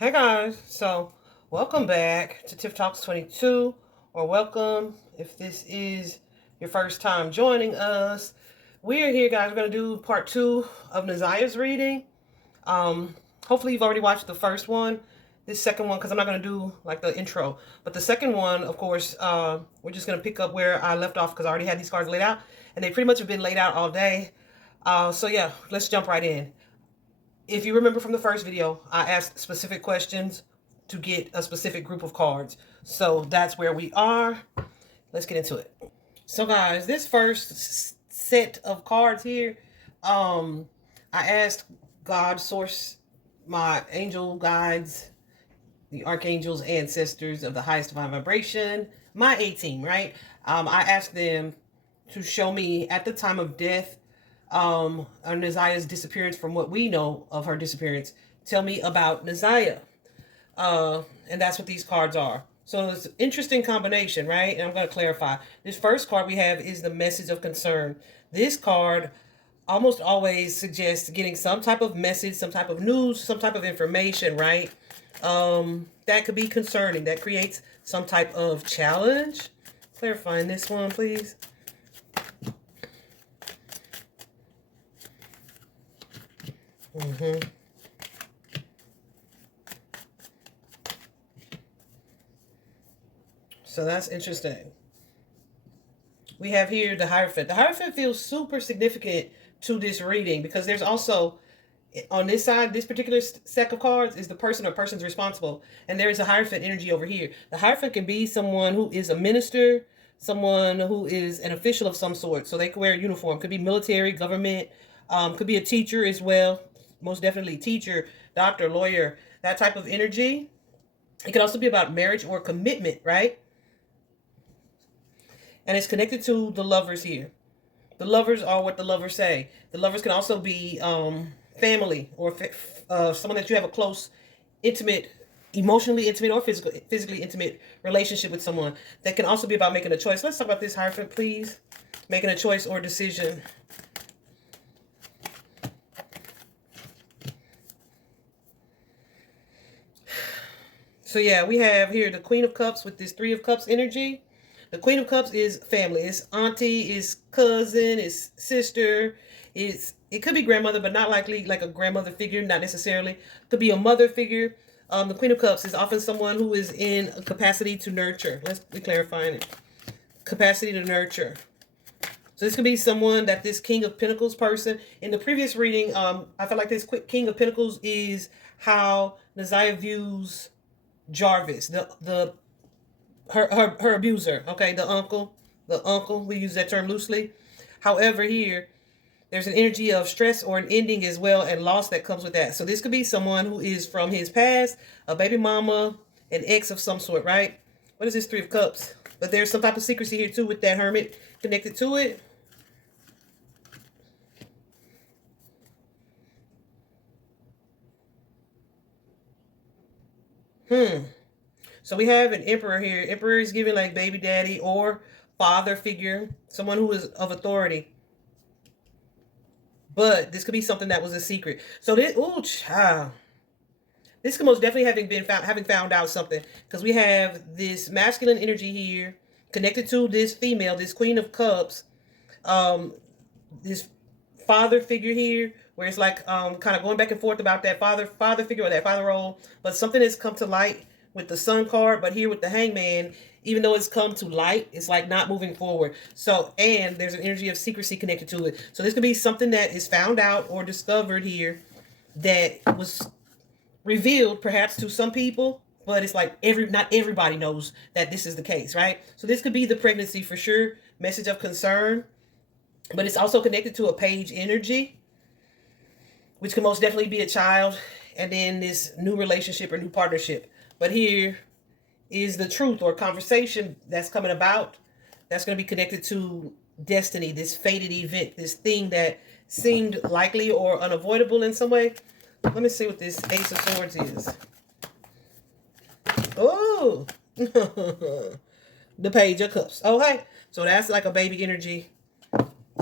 Hey guys, so welcome back to Tiff Talks 22, or welcome if this is your first time joining us. We are here, guys. We're going to do part two of Naziah's reading. Hopefully, you've already watched the first one. This second one, because I'm not going to do like the intro, but the second one, of course, we're just going to pick up where I left off because I already had these cards laid out, and they pretty much have been laid out all day. So, yeah, let's jump right in. If you remember from the first video, I asked specific questions to get a specific group of cards. So that's where we are. Let's get into it. So guys, this first set of cards here, I asked God, source, my angel guides, the archangels, ancestors of the highest divine vibration, my A-team, right? I asked them to show me at the time of death, Naziah's disappearance, from what we know of her disappearance. Tell me about Naziah. And that's what these cards are. So it's an interesting combination, right? And I'm going to clarify. This first card we have is the message of concern. This card almost always suggests getting some type of message, some type of news, some type of information, right? That could be concerning. That creates some type of challenge. Clarifying this one, please. So that's interesting. We have here the Hierophant. The Hierophant feels super significant to this reading because there's also, on this side, this particular stack of cards is the person or persons responsible. And there is a Hierophant energy over here. The Hierophant can be someone who is a minister, someone who is an official of some sort. So they can wear a uniform. Could be military, government, could be a teacher as well. Most definitely teacher, doctor, lawyer, that type of energy. It can also be about marriage or commitment, right? And it's connected to the lovers here. The lovers are what the lovers say. The lovers can also be family or someone that you have a close, intimate, emotionally intimate or physically intimate relationship with someone. That can also be about making a choice. Let's talk about this, Hierophant, please. Making a choice or decision. So yeah, we have here the Queen of Cups with this Three of Cups energy. The Queen of Cups is family. It's auntie, it's cousin, it's sister. It could be grandmother, but not likely like a grandmother figure, not necessarily. It could be a mother figure. The Queen of Cups is often someone who is in a capacity to nurture. Let's be clarifying it. Capacity to nurture. So this could be someone that this King of Pentacles person. In the previous reading, I felt like this King of Pentacles is how Naziah views Jarvis, her abuser, okay, the uncle, we use that term loosely. However, here there's an energy of stress or an ending as well and loss that comes with that. So this could be someone who is from his past, a baby mama, an ex of some sort, right? What is this Three of Cups? But there's some type of secrecy here too with that Hermit connected to it. So we have an Emperor here. Emperor is giving like baby daddy or father figure, someone who is of authority. But this could be something that was a secret. So this, oh child, this could most definitely having found out something, because we have this masculine energy here connected to this female, this Queen of Cups, this father figure here, where it's like kind of going back and forth about that father figure or that father role. But something has come to light with the Sun card, but here with the Hangman, even though it's come to light, it's like not moving forward. So, and there's an energy of secrecy connected to it. So this could be something that is found out or discovered here that was revealed perhaps to some people, but it's like not everybody knows that this is the case, right? So this could be the pregnancy for sure, message of concern, but it's also connected to a page energy, which can most definitely be a child, and then this new relationship or new partnership. But here is the truth or conversation that's coming about that's going to be connected to destiny, this fated event, this thing that seemed likely or unavoidable in some way. Let me see what this Ace of Swords is. Oh, the Page of Cups. Okay, so that's like a baby energy.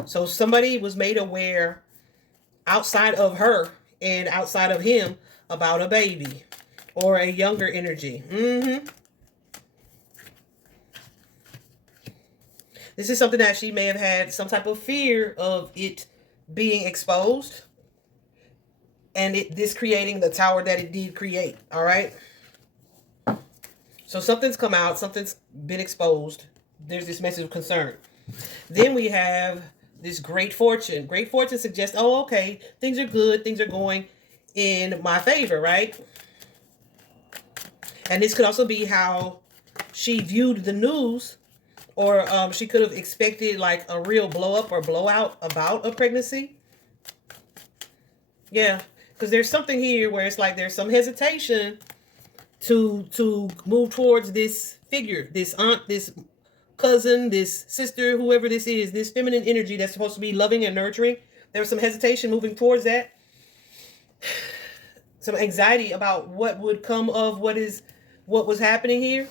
So somebody was made aware outside of her and outside of him about a baby. or a younger energy. This is something that she may have had some type of fear of it being exposed, and this creating the tower that it did create. All right. So something's come out, something's been exposed. There's this message of concern. Then we have this great fortune. Great fortune suggests, oh, okay, things are good, things are going in my favor, right? And this could also be how she viewed the news, or she could have expected like a real blow up or blowout about a pregnancy. Yeah, because there's something here where it's like there's some hesitation to move towards this figure, this aunt, this cousin, this sister, whoever this is, this feminine energy that's supposed to be loving and nurturing. There was some hesitation moving towards that. Some anxiety about what would come of what was happening here.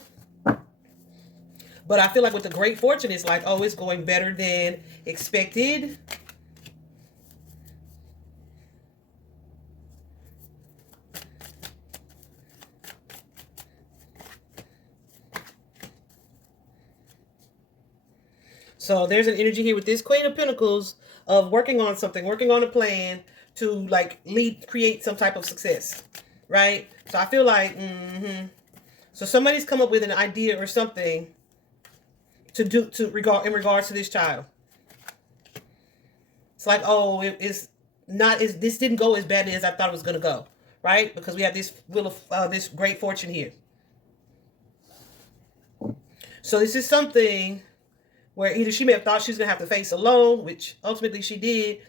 But I feel like with the great fortune, it's like, oh, it's going better than expected. So there's an energy here with this Queen of Pentacles of working on something, working on a plan to like create some type of success, right? So I feel like, so somebody's come up with an idea or something to do in regards to this child. It's like, oh, this didn't go as badly as I thought it was gonna go, right? Because we have this wheel of this great fortune here. So this is something where either she may have thought she was going to have to face alone, which ultimately she did,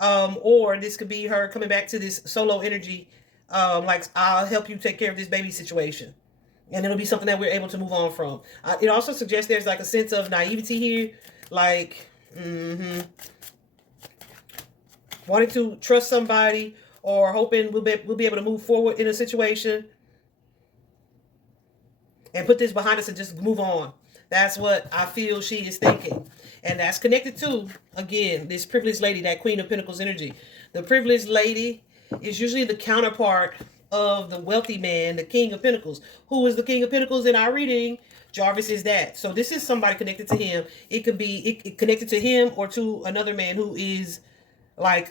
or this could be her coming back to this solo energy, like, I'll help you take care of this baby situation. And it'll be something that we're able to move on from. It also suggests there's like a sense of naivety here, like wanting to trust somebody or hoping we'll be able to move forward in a situation and put this behind us and just move on. That's what I feel she is thinking. And that's connected to, again, this privileged lady, that Queen of Pentacles energy. The privileged lady is usually the counterpart of the wealthy man, the King of Pentacles. Who is the King of Pentacles in our reading? Jarvis is that. So this is somebody connected to him. It could be connected to him or to another man who is like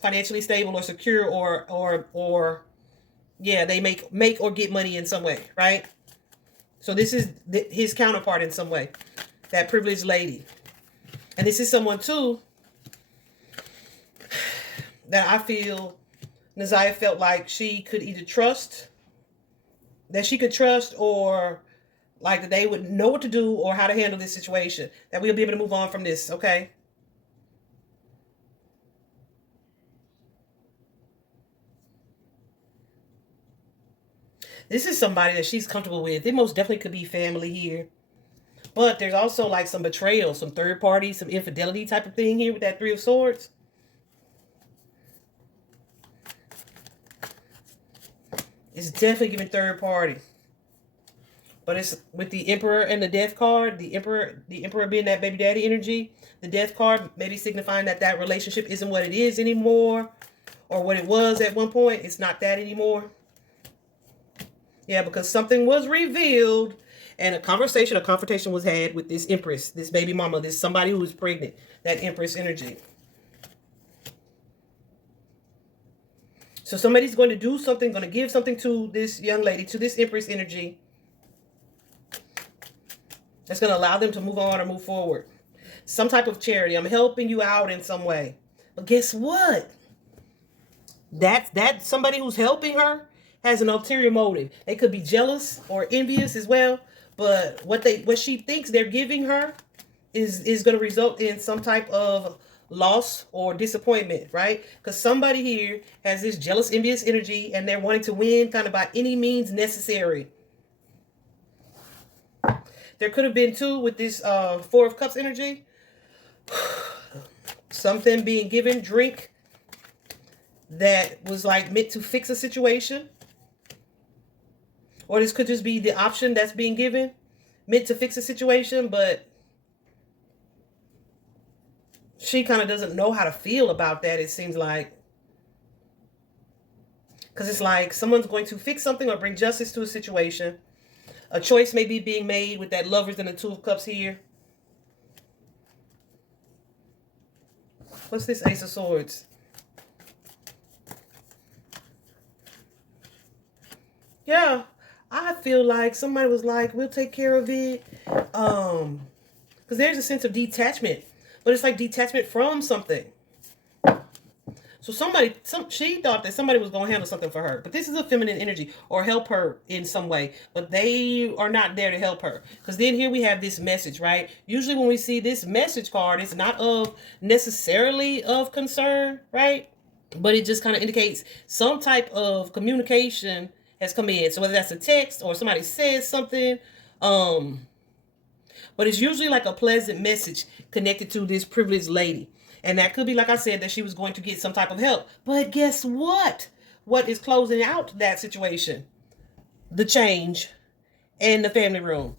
financially stable or secure or yeah, they make or get money in some way, right? So this is his counterpart in some way, that privileged lady. And this is someone, too, that I feel Ziyah felt like she could either trust, or like that they would know what to do or how to handle this situation, that we'll be able to move on from this, okay? This is somebody that she's comfortable with. It most definitely could be family here. But there's also like some betrayal, some third party, some infidelity type of thing here with that Three of Swords. It's definitely giving third party. But it's with the Emperor and the Death card. The Emperor being that baby daddy energy. The Death card maybe signifying that relationship isn't what it is anymore. Or what it was at one point. It's not that anymore. Yeah, because something was revealed and a confrontation was had with this Empress, this baby mama, this somebody who was pregnant, that Empress energy. So somebody's going to do something, going to give something to this young lady, to this Empress energy. That's going to allow them to move on or move forward. Some type of charity. I'm helping you out in some way. But guess what? That somebody who's helping her has an ulterior motive. They could be jealous or envious as well, but what she thinks they're giving her is going to result in some type of loss or disappointment, right? Because somebody here has this jealous, envious energy, and they're wanting to win kind of by any means necessary. There could have been too with this Four of Cups energy, something being given, drink that was like meant to fix a situation. Or this could just be the option that's being given, meant to fix a situation, but she kind of doesn't know how to feel about that, it seems like. Because it's like someone's going to fix something or bring justice to a situation. A choice may be being made with that Lovers and the Two of Cups here. What's this Ace of Swords? Yeah, I feel like somebody was like, we'll take care of it. Because there's a sense of detachment. But it's like detachment from something. So she thought that somebody was going to handle something for her. But this is a feminine energy or help her in some way. But they are not there to help her. Because then here we have this message, right? Usually when we see this message card, it's not necessarily of concern, right? But it just kind of indicates some type of communication has come in. So whether that's a text or somebody says something, but it's usually like a pleasant message connected to this privileged lady. And that could be, like I said, that she was going to get some type of help. But guess what? What is closing out that situation? The change and the family room.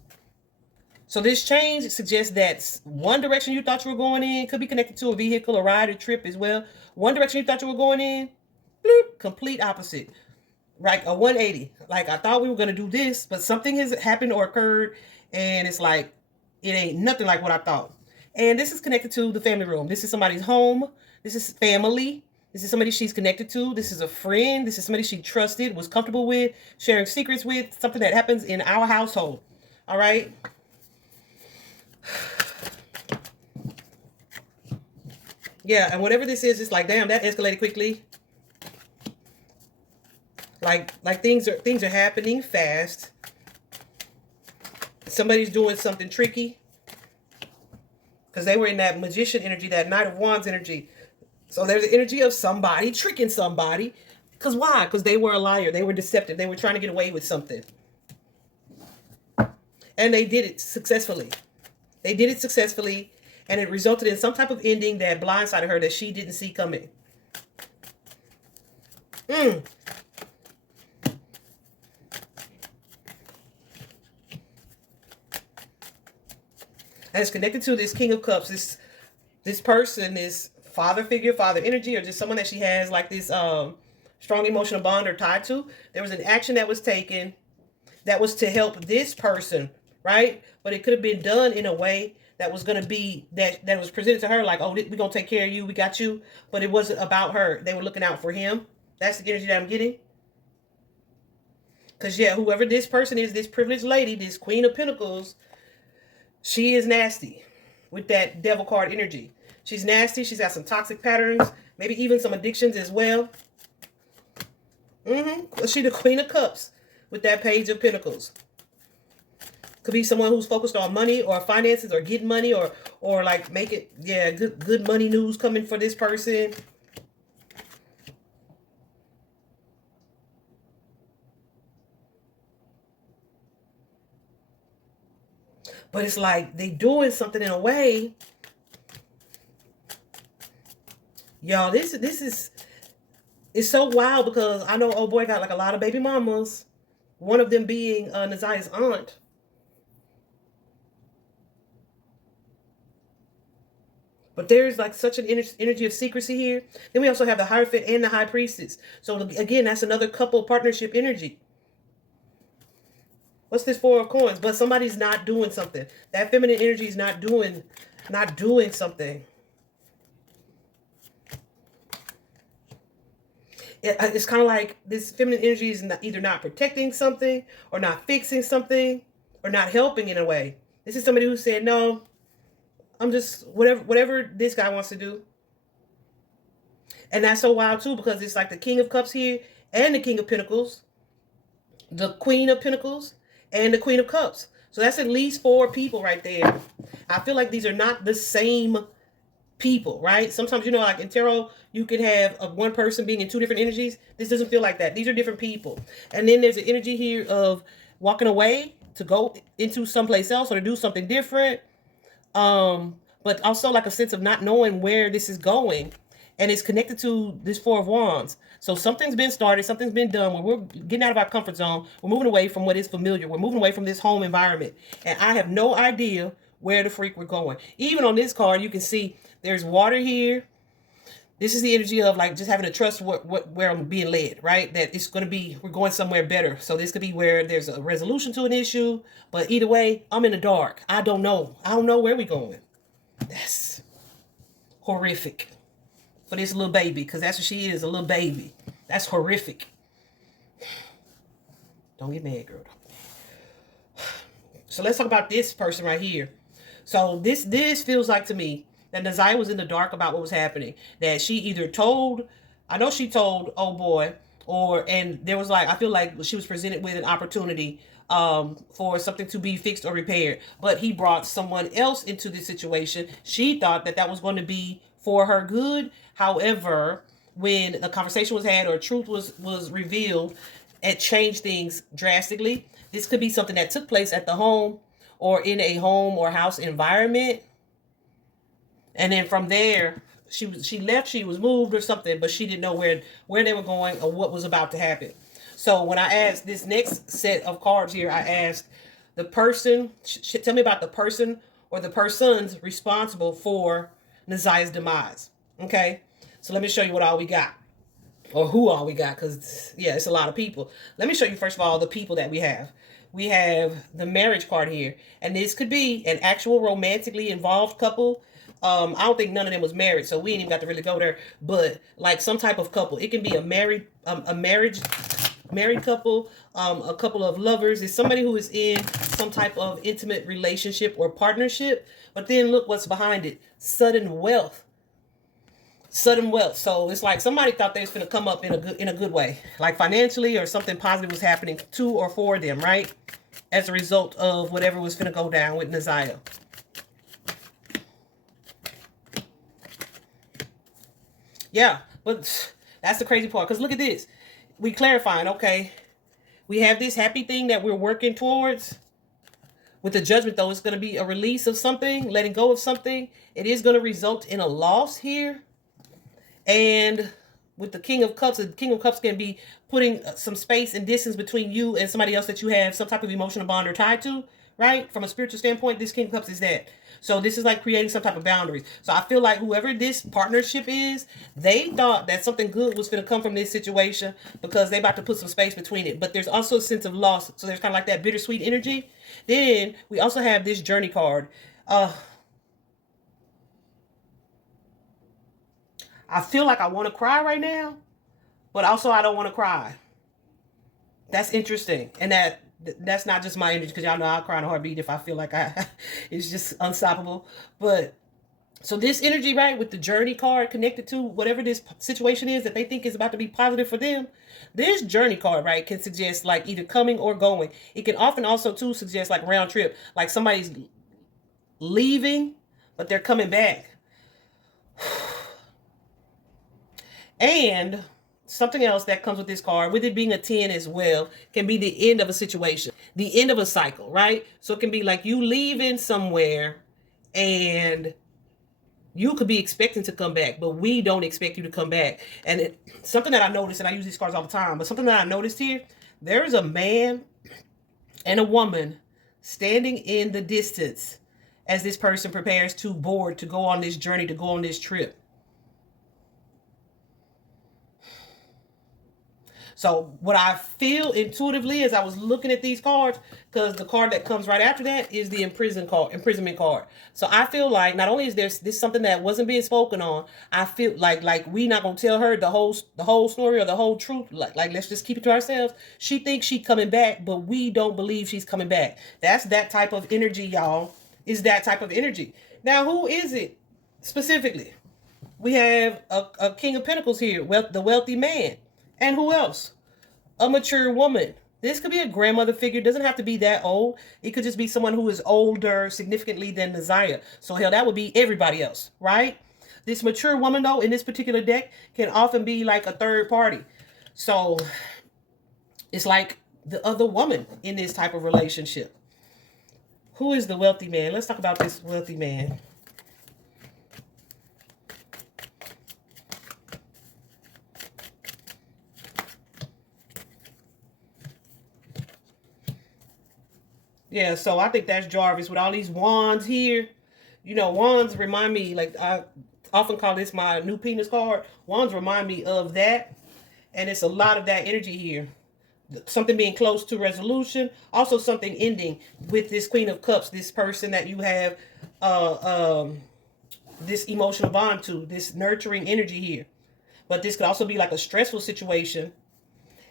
So this change suggests that one direction you thought you were going in could be connected to a vehicle, a ride, a trip as well. One direction you thought you were going in, bloop, complete opposite. Right, a 180. Like, I thought we were going to do this, but something has happened or occurred, and it's like, it ain't nothing like what I thought. And this is connected to the family room. This is somebody's home. This is family. This is somebody she's connected to. This is a friend. This is somebody she trusted, was comfortable with, sharing secrets with, something that happens in our household. All right? Yeah, and whatever this is, it's like, damn, that escalated quickly. Like things are happening fast. Somebody's doing something tricky. Because they were in that magician energy, that Knight of Wands energy. So there's the energy of somebody tricking somebody. Because why? Because they were a liar. They were deceptive. They were trying to get away with something. And they did it successfully. They did it successfully. And it resulted in some type of ending that blindsided her that she didn't see coming. And it's connected to this King of Cups. This person, this father figure, father energy, or just someone that she has like this strong emotional bond or tied to. There was an action that was taken that was to help this person, right? But it could have been done in a way that was going to be, that was presented to her like, oh, we're going to take care of you. We got you. But it wasn't about her. They were looking out for him. That's the energy that I'm getting. Because, yeah, whoever this person is, this privileged lady, this Queen of Pentacles, she is nasty with that devil card energy. She's nasty. She's got some toxic patterns, maybe even some addictions as well. She's the Queen of Cups with that Page of Pentacles. Could be someone who's focused on money or finances or getting money or like make it, yeah, good money news coming for this person. But it's like they doing something in a way. Y'all, this is, it's so wild because I know old boy got like a lot of baby mamas. One of them being Naziah's aunt. But there's like such an energy of secrecy here. Then we also have the Hierophant and the High Priestess. So again, that's another couple partnership energy. What's this Four of Coins? But somebody's not doing something. That feminine energy is not doing something. It's kind of like this feminine energy is either not protecting something or not fixing something or not helping in a way. This is somebody who said, no, I'm just, whatever this guy wants to do. And that's so wild too, because it's like the King of Cups here and the King of Pentacles, the Queen of Pentacles, and the Queen of Cups. So that's at least 4 people right there. I feel like these are not the same people, right? Sometimes, you know, like in tarot, you can have one person being in 2 different energies. This doesn't feel like that. These are different people. And then there's an energy here of walking away to go into someplace else or to do something different. But also like a sense of not knowing where this is going. And it's connected to this Four of Wands. So something's been started, something's been done. When we're getting out of our comfort zone, we're moving away from what is familiar. We're moving away from this home environment. And I have no idea where the freak we're going. Even on this card, you can see there's water here. This is the energy of like just having to trust where I'm being led, right? That it's going to be, we're going somewhere better. So this could be where there's a resolution to an issue, but either way, I'm in the dark. I don't know. I don't know where we're going. That's horrific for this little baby, because that's what she is, a little baby. That's horrific. Don't get mad, girl. So let's talk about this person right here. So this feels like to me that Ziyah was in the dark about what was happening. That she either told, I know she told oh boy, and there was like, I feel like she was presented with an opportunity for something to be fixed or repaired, but he brought someone else into this situation. She thought that that was going to be for her good. However, when the conversation was had or truth was revealed, it changed things drastically. This could be something that took place at the home or in a home or house environment. And then from there, she left, she was moved or something, but she didn't know where they were going or what was about to happen. So when I asked this next set of cards here, I asked the person, tell me about the person or the persons responsible for Ziyah's demise. Okay, so let me show you what all we got. Or who all we got, because yeah, it's a lot of people. Let me show you first of all the people that we have. We have the marriage card here, and this could be an actual romantically involved couple. I don't think none of them was married, so we ain't even got to really go there. But like some type of couple, it can be a married couple, a couple of lovers. It's somebody who is in some type of intimate relationship or partnership. But then look what's behind it: sudden wealth. Sudden wealth. So it's like somebody thought they was going to come up in a good way, like financially, or something positive was happening to or for them, right? As a result of whatever was going to go down with Ziyah. Yeah, but that's the crazy part. Because look at this. We clarifying, okay? We have this happy thing that we're working towards. With the judgment, though, it's going to be a release of something, letting go of something. It is going to result in a loss here. And with the King of Cups can be putting some space and distance between you and somebody else that you have some type of emotional bond or tied to, right? From a spiritual standpoint, this King of Cups is that. So this is like creating some type of boundaries. So I feel like whoever this partnership is, they thought that something good was going to come from this situation because they about to put some space between it. But there's also a sense of loss. So there's kind of like that bittersweet energy. Then we also have this journey card. I feel like I want to cry right now, but also I don't want to cry. That's interesting. And that's not just my energy, because y'all know I'll cry in a heartbeat if I feel like it's just unstoppable. But so this energy, right, with the journey card connected to whatever this situation is that they think is about to be positive for them, this journey card, right, can suggest like either coming or going. It can often also too suggest like round trip, like somebody's leaving, but they're coming back. And something else that comes with this card, with it being a 10 as well, can be the end of a situation, the end of a cycle, right? So it can be like you leaving somewhere and you could be expecting to come back, but we don't expect you to come back. And something that I noticed, and I use these cards all the time, but something that I noticed here, there is a man and a woman standing in the distance as this person prepares to board, to go on this journey, to go on this trip. So what I feel intuitively as I was looking at these cards, because the card that comes right after that is the imprisonment card. So I feel like not only is this something that wasn't being spoken on, I feel like we not gonna tell her the whole story or the whole truth. Like let's just keep it to ourselves. She thinks she's coming back, but we don't believe she's coming back. That's that type of energy, y'all. Is that type of energy. Now, who is it specifically? We have a King of Pentacles here, the wealthy man. And who else? A mature woman. This could be a grandmother figure. It doesn't have to be that old. It could just be someone who is older significantly than Ziyah. So hell, that would be everybody else, right? This mature woman, though, in this particular deck can often be like a third party. So it's like the other woman in this type of relationship. Who is the wealthy man? Let's talk about this wealthy man. Yeah, so I think that's Jarvis with all these wands here. You know, wands remind me, like, often call this my new penis card. Wands remind me of that. And it's a lot of that energy here. Something being close to resolution. Also something ending with this Queen of Cups. This person that you have this emotional bond to. This nurturing energy here. But this could also be like a stressful situation.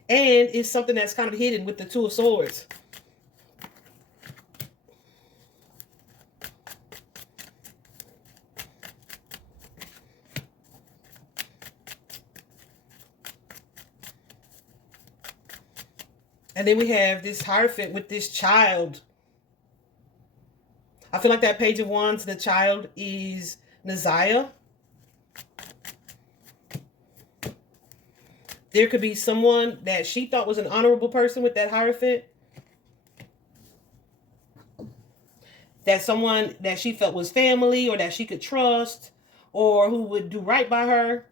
And it's something that's kind of hidden with the Two of Swords. And then we have this Hierophant with this child. I feel like that Page of Wands, the child is Ziyah. There could be someone that she thought was an honorable person with that Hierophant. That someone that she felt was family or that she could trust or who would do right by her,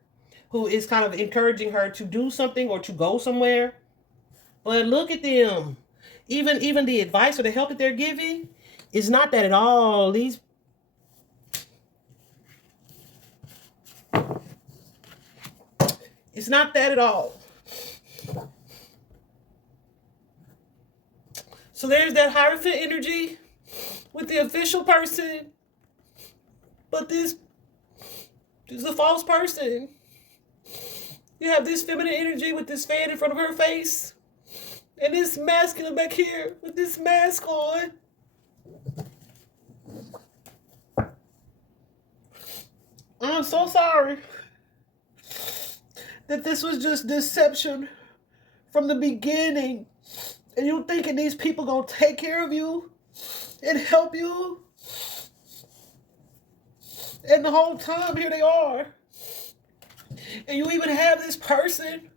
who is kind of encouraging her to do something or to go somewhere. But look at them. Even the advice or the help that they're giving is not that at all. It's not that at all. So there's that Hierophant energy with the official person. But this is a false person. You have this feminine energy with this fan in front of her face. And this masculine back here with this mask on. I'm so sorry that this was just deception from the beginning. And you thinking these people gonna take care of you and help you. And the whole time here they are. And you even have this person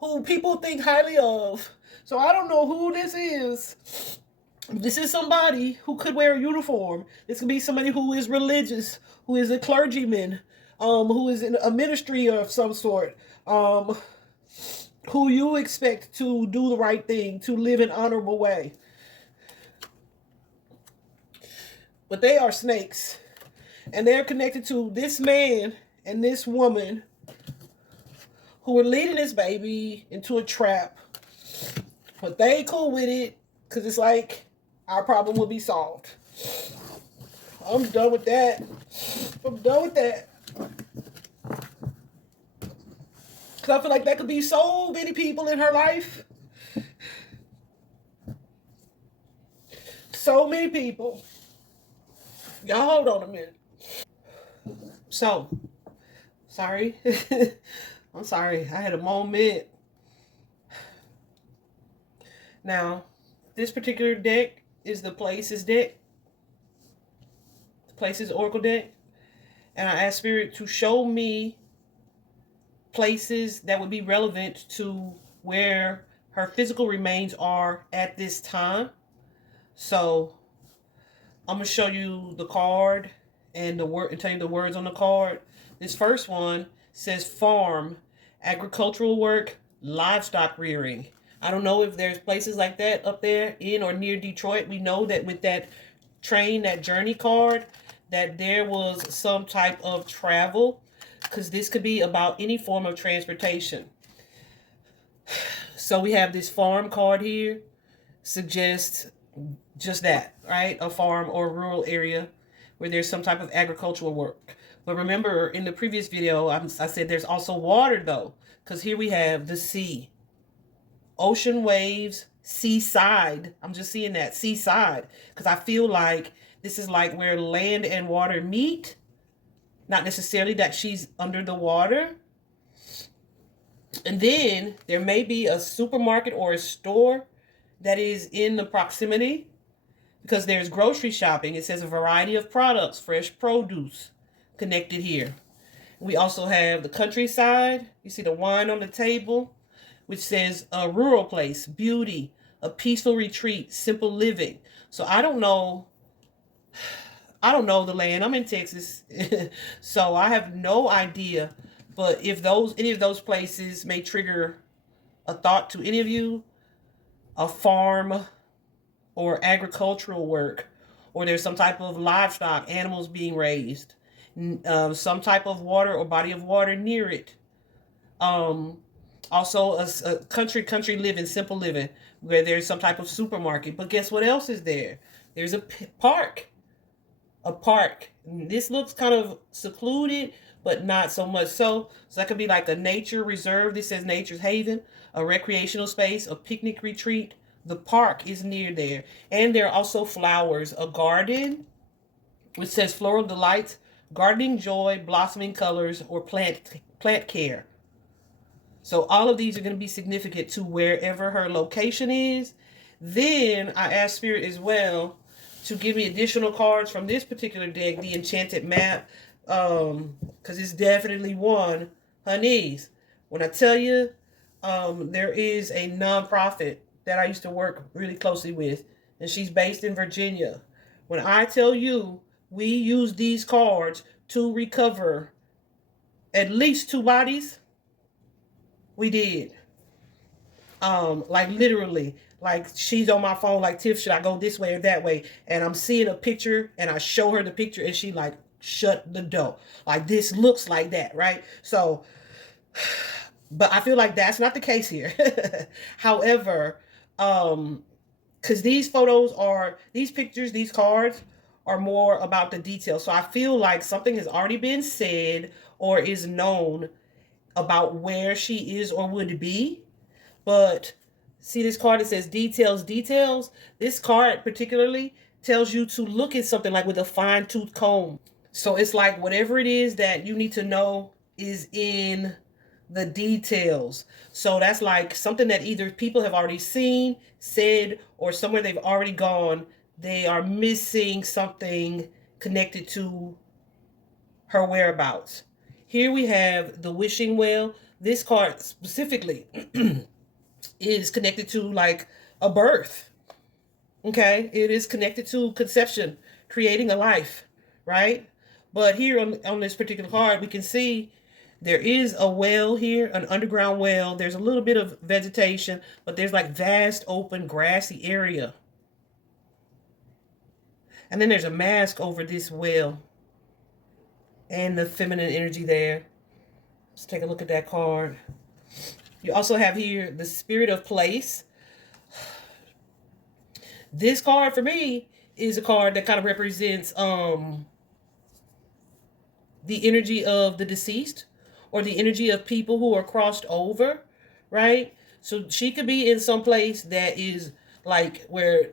who people think highly of. So I don't know who this is. This is somebody who could wear a uniform. This could be somebody who is religious, who is a clergyman, who is in a ministry of some sort, who you expect to do the right thing, to live an honorable way. But they are snakes. And they're connected to this man and this woman who are leading this baby into a trap. But they cool with it because it's like our problem will be solved. I'm done with that. I'm done with that. Because I feel like that could be so many people in her life. So many people. Y'all hold on a minute. So, sorry. I'm sorry. I had a moment. Now, this particular deck is the Places deck. The Places Oracle deck. And I asked Spirit to show me places that would be relevant to where her physical remains are at this time. So, I'm going to show you the card and the word and tell you the words on the card. This first one says farm, agricultural work, livestock rearing. I don't know if there's places like that up there in or near Detroit. We know that with that train, that journey card, that there was some type of travel, because this could be about any form of transportation. So we have this farm card here, suggests just that, right? A farm or a rural area where there's some type of agricultural work. But remember, in the previous video, I said there's also water, though, because here we have the sea. Ocean waves, seaside. I'm just seeing that, seaside. Because I feel like this is like where land and water meet. Not necessarily that she's under the water. And then there may be a supermarket or a store that is in the proximity. Because there's grocery shopping. It says a variety of products, fresh produce connected here. We also have the countryside. You see the wine on the table, which says a rural place, beauty, a peaceful retreat, simple living. So I don't know the land. I'm in Texas, so I have no idea. But if any of those places may trigger a thought to any of you, a farm or agricultural work, or there's some type of livestock, animals being raised, some type of water or body of water near it. Um, Also, a country living, simple living, where there's some type of supermarket. But guess what else is there? There's a park. A park. This looks kind of secluded, but not so much so. So that could be like a nature reserve. This says nature's haven, a recreational space, a picnic retreat. The park is near there. And there are also flowers, a garden, which says floral delights, gardening joy, blossoming colors, or plant care. So all of these are going to be significant to wherever her location is. Then I asked Spirit as well to give me additional cards from this particular deck, the Enchanted Map, because it's definitely one, honeys. When I tell you, there is a nonprofit that I used to work really closely with, and she's based in Virginia. When I tell you, we use these cards to recover at least 2 bodies. We did. Like literally, like she's on my phone, like, Tiff, should I go this way or that way? And I'm seeing a picture and I show her the picture and she like, shut the door. Like, this looks like that, right? So, but I feel like that's not the case here. However, because these pictures, these cards are more about the details. So I feel like something has already been said or is known about where she is or would be. But see this card that says details, details. This card particularly tells you to look at something like with a fine-tooth comb. So it's like whatever it is that you need to know is in the details. So that's like something that either people have already seen, said, or somewhere they've already gone. They are missing something connected to her whereabouts. Here we have the wishing well. This card specifically is connected to like a birth. Okay, it is connected to conception, creating a life, right? But here on this particular card, we can see there is a well here, an underground well. There's a little bit of vegetation, but there's like vast open grassy area. And then there's a mask over this well and the feminine energy there. Let's take a look at that card. You also have here the spirit of place. This card for me is a card that kind of represents the energy of the deceased or the energy of people who are crossed over, right? So she could be in some place that is like where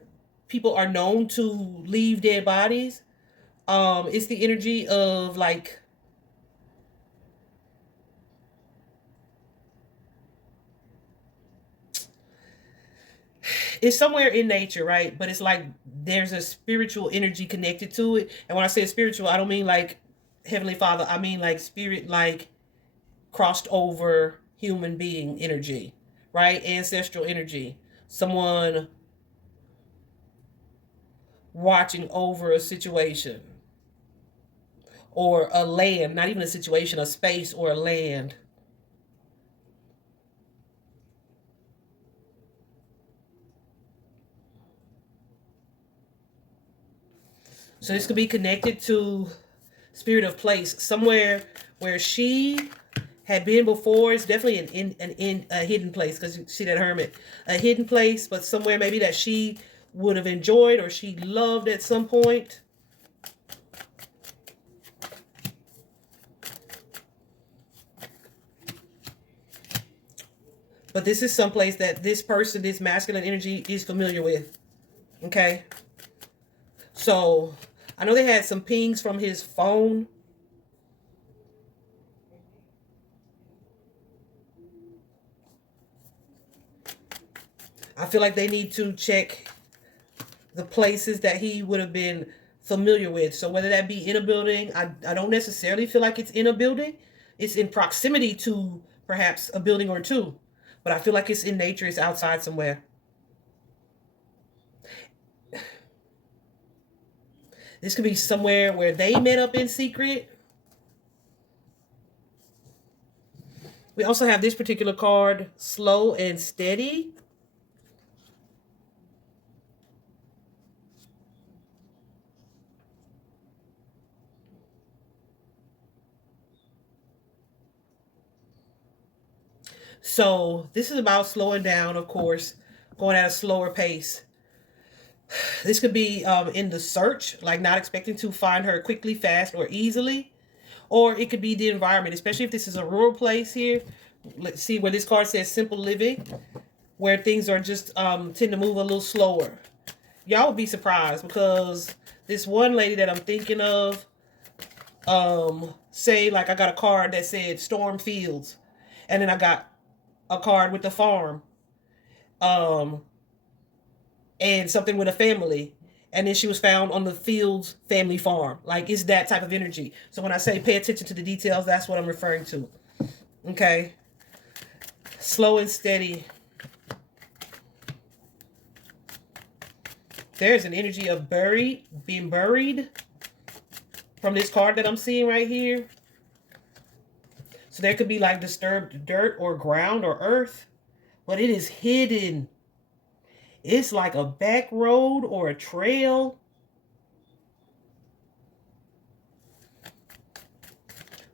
people are known to leave dead bodies. It's the energy of like it's somewhere in nature, right? But it's like there's a spiritual energy connected to it. And when I say spiritual, I don't mean like Heavenly Father. I mean like spirit, like crossed over human being energy, right? Ancestral energy. Someone watching over a situation or a land, not even a situation, a space or a land. So this could be connected to spirit of place, somewhere where she had been before. It's definitely in a hidden place because you see that hermit, a hidden place, but somewhere maybe that she would have enjoyed or she loved at some point. But this is someplace that this person, this masculine energy, is familiar with. Okay. So I know they had some pings from his phone. I feel like they need to check the places that he would have been familiar with. So whether that be in a building, I don't necessarily feel like it's in a building. It's in proximity to perhaps a building or two. But I feel like it's in nature, it's outside somewhere. This could be somewhere where they met up in secret. We also have this particular card, slow and steady. So this is about slowing down, of course, going at a slower pace. This could be in the search, like not expecting to find her quickly, fast, or easily. Or it could be the environment, especially if this is a rural place here. Let's see where this card says simple living, where things are just tend to move a little slower. Y'all would be surprised because this one lady that I'm thinking of, say like I got a card that said Storm Fields, and then I got a card with the farm, um, and something with a family. And then she was found on the Fields family farm. Like, it's that type of energy. So when I say pay attention to the details, that's what I'm referring to. Okay? Slow and steady. There's an energy of being buried from this card that I'm seeing right here. So there could be like disturbed dirt or ground or earth, but it is hidden. It's like a back road or a trail.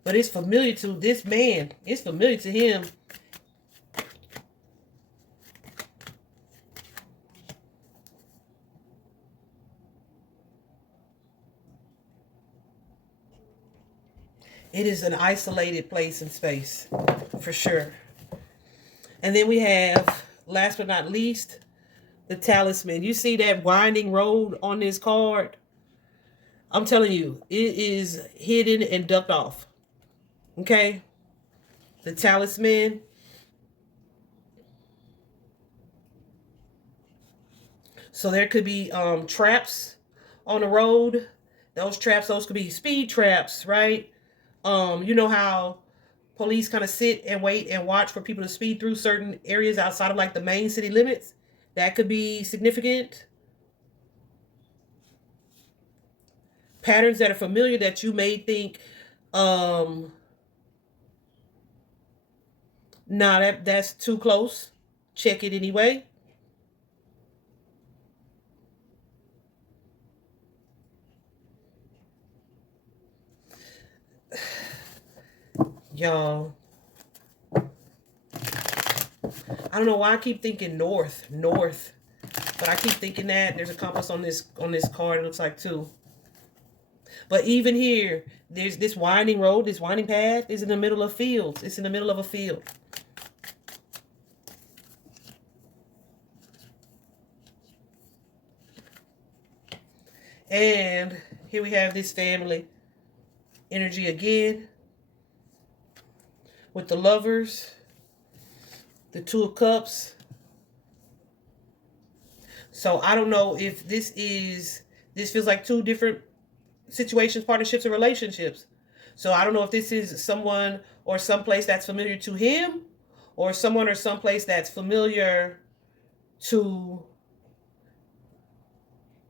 But it's familiar to this man. It's familiar to him. It is an isolated place and space, for sure. And then we have, last but not least, the talisman. You see that winding road on this card? I'm telling you, it is hidden and ducked off. Okay? The talisman. So there could be traps on the road. Those traps, those could be speed traps, right? You know how police kind of sit and wait and watch for people to speed through certain areas outside of like the main city limits? That could be significant. Patterns that are familiar that you may think, nah, that's too close. Check it anyway. Y'all, I don't know why I keep thinking north, but I keep thinking that there's a compass on this card. It looks like too. But even here, there's this winding road, this winding path is in the middle of fields. It's in the middle of a field. And here we have this family energy again with the lovers, the Two of Cups. So I don't know if this feels like two different situations, partnerships, and relationships. So I don't know if this is someone or someplace that's familiar to him, or someone or someplace that's familiar to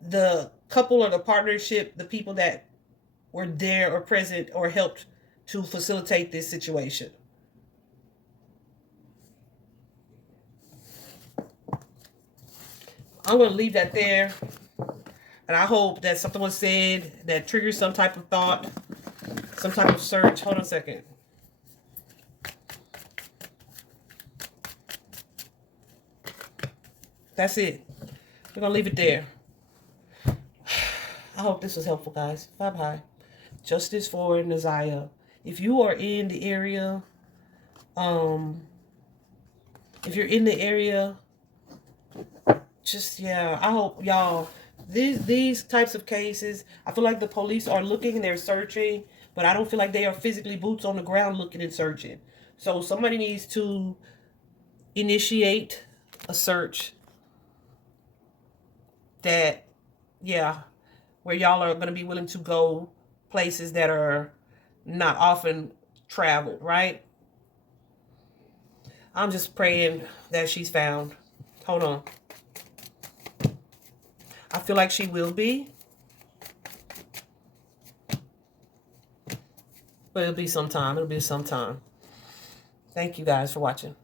the couple or the partnership, the people that were there or present or helped to facilitate this situation. I'm going to leave that there. And I hope that something was said that triggers some type of thought, some type of search. Hold on a second. That's it. We're going to leave it there. I hope this was helpful, guys. Bye-bye. Justice for Ziyah. If you are in the area, just, yeah, I hope y'all, these types of cases, I feel like the police are looking and they're searching, but I don't feel like they are physically boots on the ground looking and searching. So somebody needs to initiate a search that, yeah, where y'all are going to be willing to go places that are not often traveled, right? I'm just praying that she's found. Hold on. I feel like she will be. But it'll be sometime. It'll be sometime. Thank you guys for watching.